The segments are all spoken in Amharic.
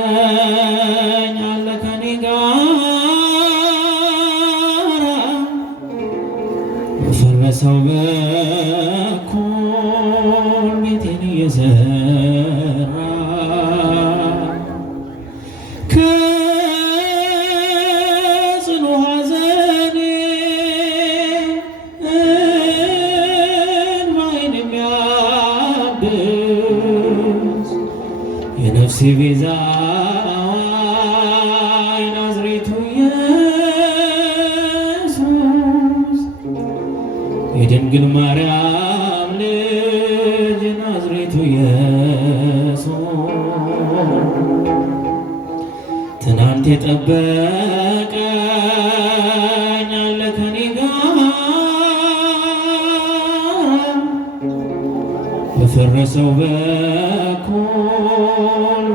የጠበቀኝ አለ ከኔ ጋር በፈረሰው በኩል ቤቴን እየሰራ ከጽኑ ሐዘኔ እንባዬን የሚያብስ የነፍሴ ቤዛ ናዝሬቱ ኢየሱስ የድንግል ማርያም ልጅ ናዝሬቱ ኢየሱስ ትናንት የጠበቀኝ አለ ከኔ ጋር በፈረሰው በኩል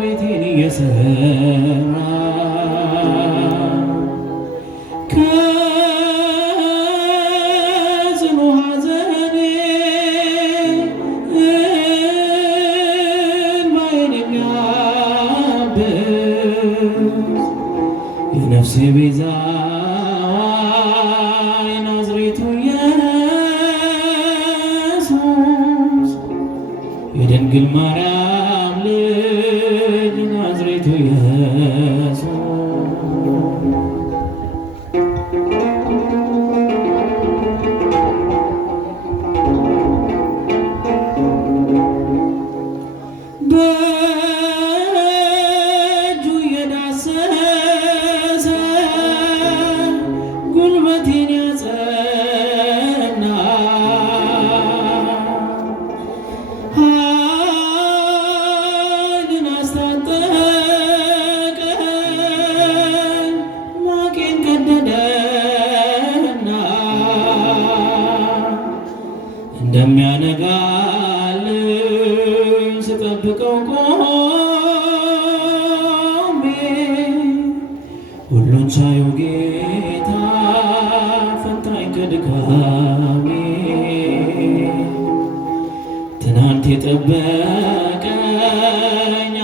ቤቴን እየሰራ ከጽኑ ሐዘኔ እንባዬን የሚያብስ የነፍሴ ቤዛ ናዝሬቱ ኢየሱስ የድንግል ማርያም ልጅ ናዝሬቱ ኢየሱስ በእጁ እየዳሰሰ ጉልበቴን ያጸና ኃይልን አስታጠቀኝ ማቄን ቀደደና እንደሚያነጋልኝ ስጠብቀው ቆሜ ሁሉን ቻዩ ጌታ ፈታኝ ከድካሜ ትናንት የጠበቀኝ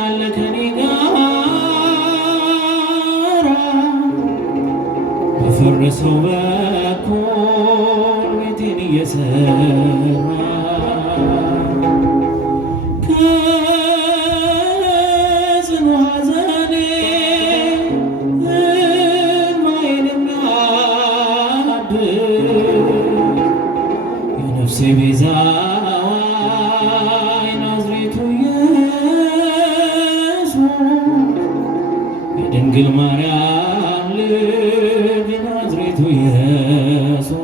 አለ ከኔ ጋር በፈረሰው በኩል ቤቴን እየሰራ ከጽኑ ሐዘኔ እንባዬን የሚያብስ የነፍሴ ቤዛ ናዝሬቱ ኢየሱስ የድንግል ማርያም ልጅ ናዝሬቱ ኢየሱስ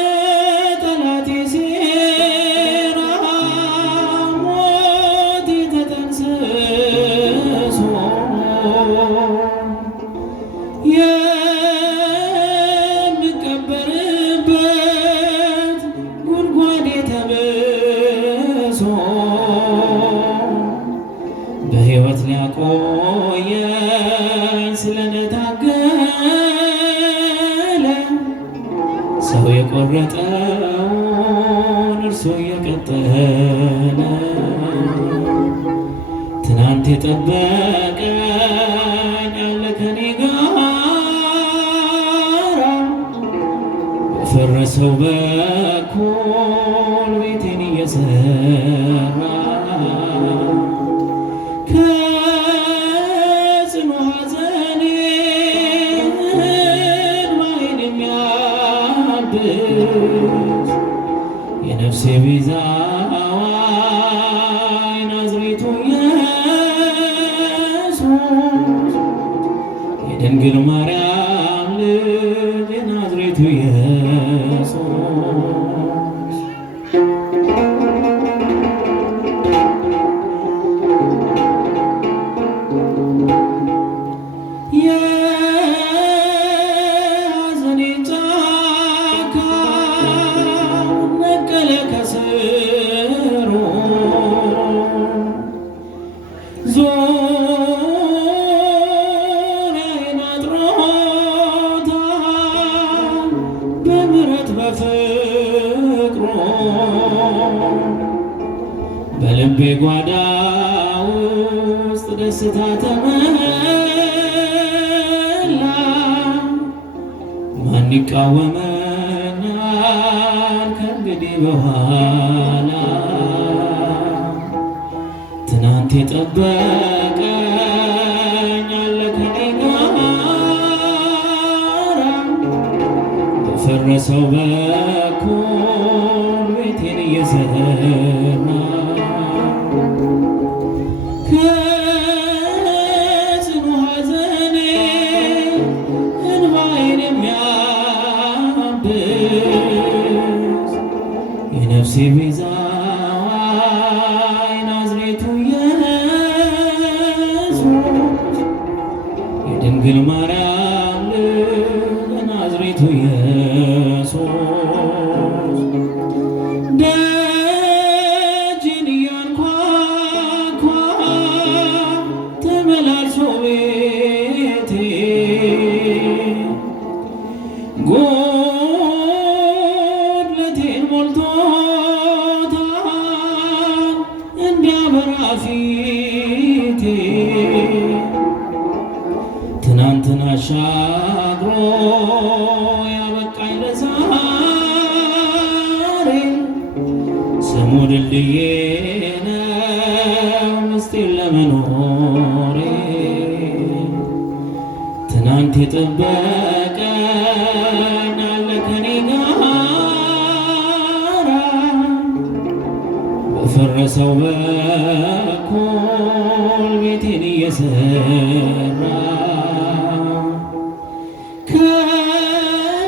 በጠላቴ ሴራ ሞቴ ተጠንስሶ የምቀበርበት ጉድጓዴ ተብሶ በሕይወት ሊያቆየኝ ስለነታገለ ሰው የቆረጠውን እርሱ እየቀጠለ ትናንት የጠበቀኝ አለ ከኔ ጋር በፈረሰው በኩል ቤቴን እየሰራ ከጽኑ ሐዘኔ እንባዬን የሚያብስ የነፍሴ ቤዛ ናዝሬቱ ኢየሱስ የድንግል ማርያም ልጅ ናዝሬቱ ኢየሱስ የሐዘኔን ጫካ ነቀለ ከስሩ ዞር በልቤ ጓዳ ውስጥ ደስታ ተመላ። ማን ይቃወመኛል ከእንግዲህ በኋላ? ትናንት የጠበቀኝ አለ ከኔ ጋራ በፈረሰው በኩል ቤቴን እየሰራ ከጽኑ ሐዘኔ እንባዬን የሚያብስ የነፍሴ ቤዛ የናዝሬቱ ኢየሱስ የድንግል ማርያም ልጅ የናዝሬቱ ኢየሱስ ደጅን እያንኳኳ ተመላልሶ ቤቴ ጎድለቴን ሞልቶታል እንዲያበራ ፊቴ። ትናንትን አሻግሮ ያበቃኝ ለዛሬ ስሙ ድልድዬ ነው ምስጢር ለመኖሬ። ትናንት የጠበቀኝ አለ ከኔ ጋራ በፈረሰው በኩል ቤቴን እየሰራ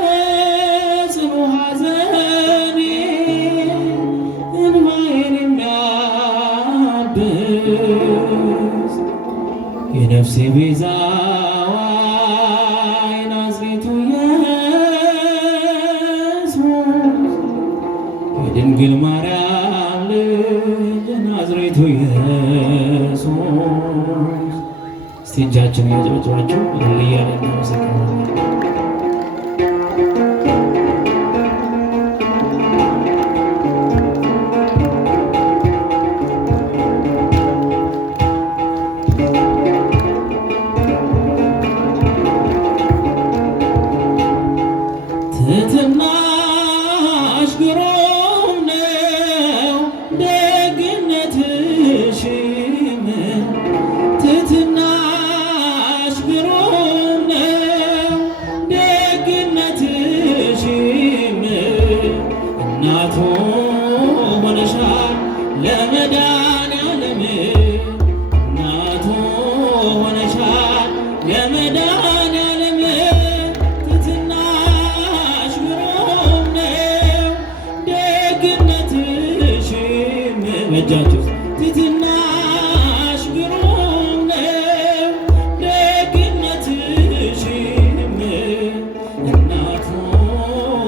ከጽኑ ሐዘኔ እንባዬን የሚያብስ የነፍሴ ቤዛዋ የናዝሬቱ ኢየሱስ የድንግል ማርያም ልጅ የናዝሬቱ ኢየሱስ። እስቲ እጃችንን እያጨበጨባችሁ እያለን እናመሰግናለን። ትሕትናሽ ግሩም ነው ደግነትሽም፣ ትሕትናሽ ግሩም ነው ደግነትሽም። እናቱ ሆነሻል ለመድኃኔዓለም፣ እናቱ ሆነሻል ለመድኃኔዓለም። ትሕትናሽ ግሩም ነው ደግነትሽም። በእጃችሁ ትሕትናሽ ግሩም ነው ደግነትሽም። እናቱ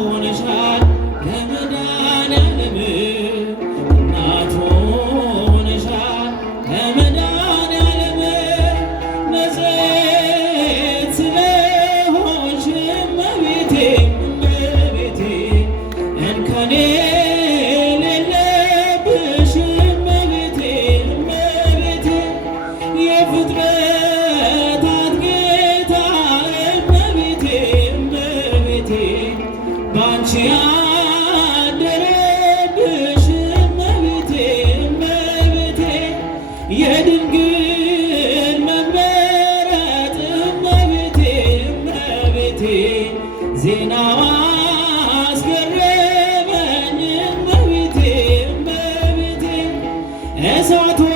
ሆነሻል ለመድኃኔዓለም፣ እናቱ ሆነሻል ለመድኃኔዓለም። ነጽሔት ስለሆንሽ እመቤቴ እመቤቴ እንከን የሌለብሽ እመቤቴ እመቤቴ የፍጥረታት ጌታ እመቤቴ እመቤቴ ባንቺ ያደረብሽ እመቤቴ እመቤቴ የድንግል መመረጥ እመቤቴ እመቤቴ ዜናዋ አስገረመኝ እመቤቴ እመቤቴ እሳቱን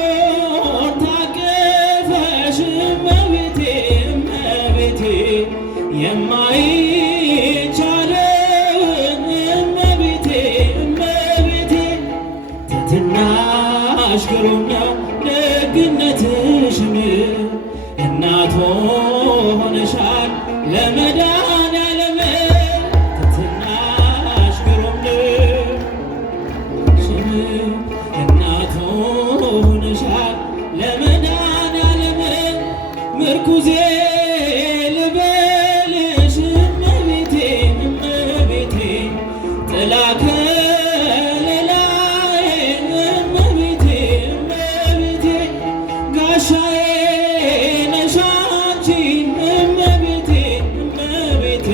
ታቀፈሽ እመቤቴ እመቤቴ የማይቻለውን እመቤቴ እመቤቴ ትሕትናሽ ግሩም ነው ደግነትሽም። እናቱ ሆነሻል ለመድኃኔዓለም፣ ትሕትናሽ ግሩም ነው ሽም። እናቱ ሆነሻል ለመድኃኔዓለም ምርኩዜ ልበልሽ እመቤቴ እመቤቴ ጥላ ከለላዬ እመቤቴ ጋሻዬ ነሽ አንቺ እመቤቴ እመቤቴ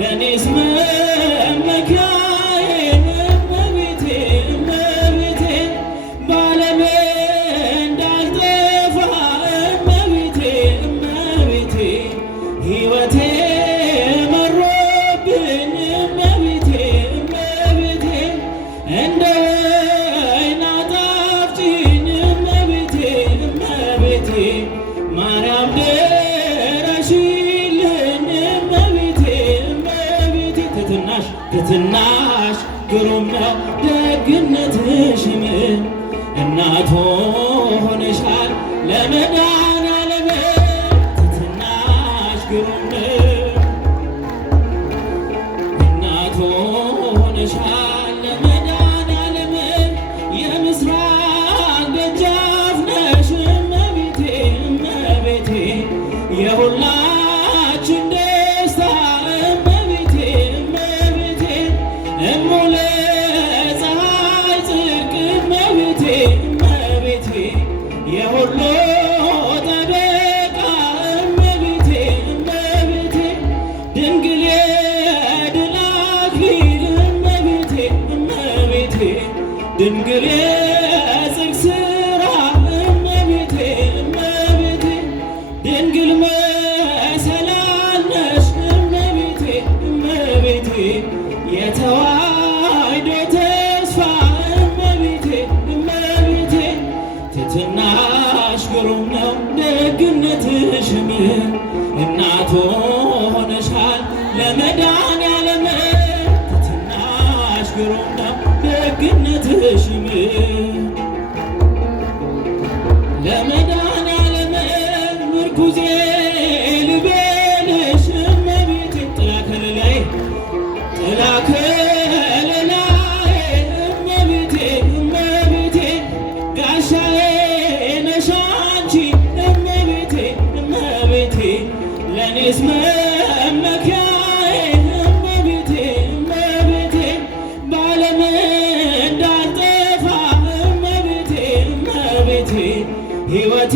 ለኔስ መመኪያዬ እመቤቴ እመቤቴ ባለም እንዳልጠፋ እመቤቴ እመቤቴ ሕይወቴ መሮብኝ እመቤቴ እመቤቴ እንደ ወይን አጣፍጭኝ እመቤቴ እመቤቴ ማርያም ድረሽልኝ እመቤቴ እመቤቴ ትትናሽ ግሩም ነው ደግነትሽም እናት ሆነሻል ለመድኃኔዓለም ትትናሽ ግሩም ነው እናት ሆነሻል ለመድኃኔዓለም የምስራቅ ደጃፍ ነሽ እመቤቴ እመቤቴ የሁላችን ደስታ እመቤቴ እመቤቴ እሙለ ፀሐይ ጽድቅ እመቤቴ እመቤቴ የሁሉ ጠበቃ እመቤቴ እመቤቴ ድንግል የድል አክሊል እመቤቴ እመቤቴ ድንግል የጽድቅ ሥራ እመቤቴ እመቤቴ ድንግል መሰላል ነሽ እመቤቴ እመቤቴ የተዋሕዶ ተስፋ እመቤቴ እመቤቴ ትትናሽ ግሩም ነው ደግነትሽም እናት ሆነሻል ለመድኃኔዓለም ትትናሽ ግሩም ነው ደግነትሽም ለመድኃኔዓለም ምርኩዜ ልቤልሽ እመቤቴ ጥላ ከለላዬ እመቤቴ እመቤቴ ጋሻዬ ነሽ አንቺ እመቤቴ እመቤቴ ለኔስ መመኪያዬ እመቤቴ እመቤቴ ባለም እንዳልጠፋ እመቤቴ እመቤቴ ሕይወቴ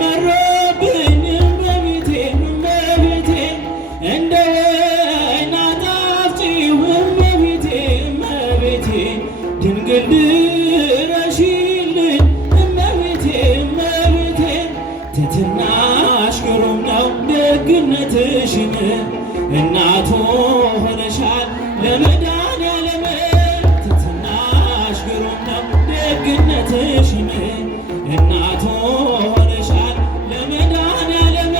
መሮብኝ እመቤቴ እመቤቴ እንደ ወይን አጣፍጭኝ እመቤቴ እመቤቴ ድንግል ድረሽልኝ እመቤቴ እመቤቴ ትትናሽ ግሩም ነው ደግነትሽም እናት ሆነሻል ለመድኃኔዓለም ትትናሽ ግሩም ነው ደግነትሽም እናት ሆነሻል ለመድኃኔዓለም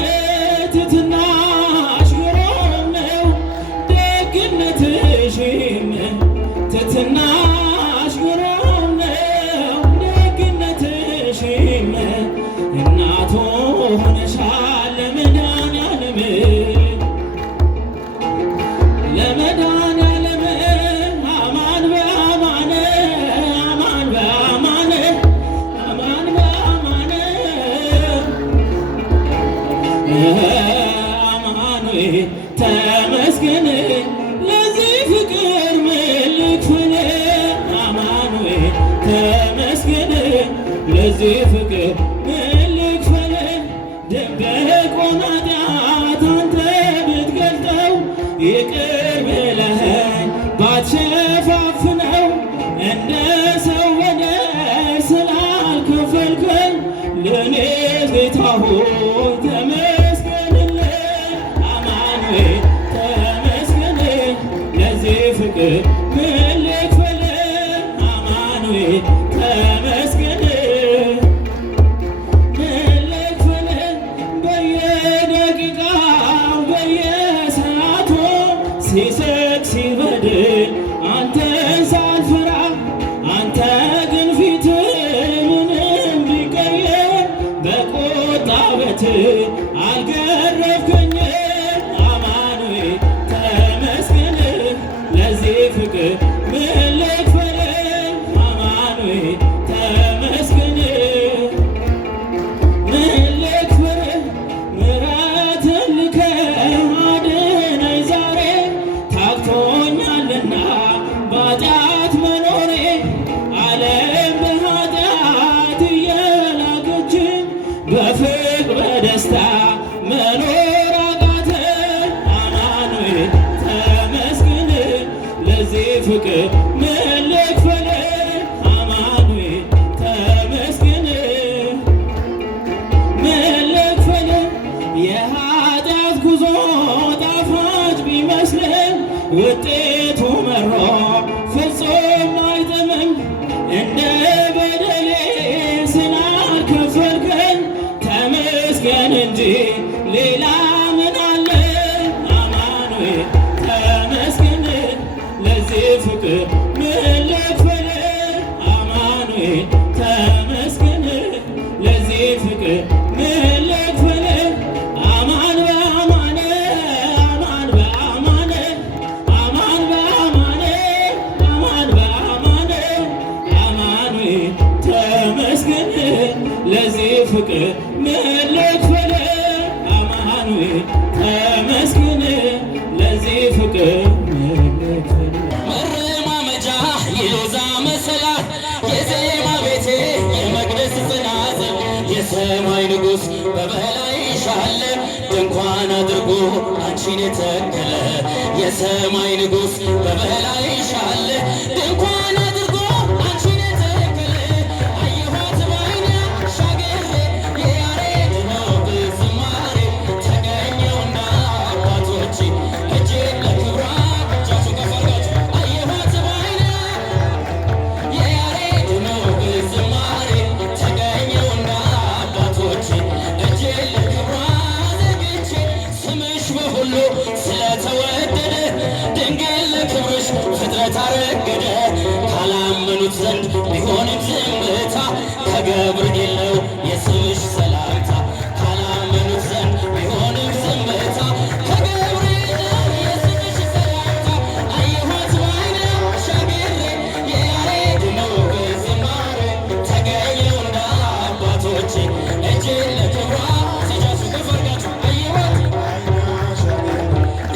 ትትናሽ ግሩም ነው ደግነትሽም ትትናሽ ግሩም ነው ደግነትሽም እናት ሆነሻል ለመድኃኔዓለም ለመድኃኔዓለም አማን በአማን አማን በአማን አማን በአማን አማኑኤል ተመስገን ለዚህ ፍቅር ምን ልክፈል አማኑኤል ተመስገን ለዚህ ፍቅር ምን ልክፈል ደበቆን ኃጢአት አንተ ብትገልጠው ይቅር ብለኸኝ ባትሸፋፍነው እንደ ሰው በደል ስላልከፈልከኝ ለእኔ ጌታ ሆይ ተመስገንልኝ አማኑኤል ተመስገን ለዚህ ፍቅር ምን ልክፈል አማኑኤል ተመስገን ምን ልክፈል በየደቂቃው በየሰዓቱ ሲስቅ ሲበድል አንተን ሳልፈራ አንተ ግን ፊት ምንም ቢቀየር በቁጣ በትር አልገረፍከኝም አማኑኤል ተመስገን ለዚህ ፍቅር ምን ልክፈል አማኑኤል ተመስገን ምን ልክፈል ምሕረትን ልከህ አድነኝ ዛሬ ታክቶኛልና በኃጢአት መኖሬ ዓለም በኃጢአት እየናቀችኝ በፍቅር በደስታ መኖር አቃተን። አማኑኤል ተመስገን ለዚህ ፍቅር ምን ልክፈል? አማኑኤል ተመስገን ምን ልክፈል? የኃጢአት ጉዞ ጣፋጭ ቢመስልም ውጤቱ መሮ ፍጹም አይጥምም። እንደ በደሌ ስላልከፈልከኝ ተመስገን እንጂ ሌላ ምን አለ? አማኑኤል ተመስገን ለዚህ ፍቅር ምን ልክፈል? አማኑኤል ተመስገን ለዚህ ፍቅር ምን ልክፈል? አማን በአማን አማን በአማን አማን በአማን አማን በአማን አማኑኤል ተመስገን ለዚህ ፍቅር ምን ልክፈል? አማኑኤል ተመስገን ለዚህ ፍቅር ምን ልክፈል? መረማመጃ የሎዛ መሰላል የዜማ ቤቴ የመቅደስ ጽናጽል የሰማይ ንጉሥ በበላይሽ አለ ድንኳን አድርጎ አንቺን የተከለ የሰማይ ንጉሥ በበላይሽ አለ ድንኳን አድርጎ አንቺን የተከለ አየኋት በዓይኔ አሻግሬ የያሬድ ነው ዝማሬ ተገኘውና አባቶቼ እጄን ለክብሯ እጃችሁ ከፍ አድርጋችሁ አየኋት በዓይኔ የያሬድ ነው ዝማሬ ተገኘውና አባቶቼ እጄን ለክብሯ ዘርግቼ ስምሽ በሁሉ ስለተወደደ ድንግል ለክብርሽ ፍጥረት አረገደ ካላመኑት ዘንድ ቢሆንም ዝምታ ከገብርኤል ነው የስምሽ ሰላምታ ካላመኑት ዘንድ ቢሆንም ዝምታ ከገብርኤል ነው የስምሽ ሰላምታ አየኋት በዓይኔ አሻግሬ የያሬድ ነው ዝማሬ ተገኘውና አባቶቼ እጄን ለክብሯ እጃችሁ ከፍ አድርጋችሁ አየኋት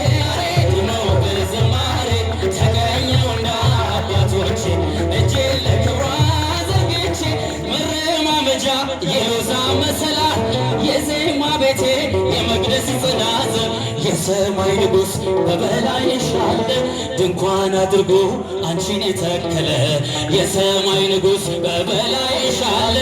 የያሬድ ነው ዝማሬ ተገኘውና አባቶቼ እጄን ለክብሯ ዘርግቼ መረማመጃ የሎዛ መሰላል የዜማ ቤቴ የመቅደስ ጽናጽል የሰማይ ንጉሥ በበላይሽ አለ ድንኳን አድርጎ አንቺን የተከለ የሰማይ ንጉሥ በበላይሽ አለ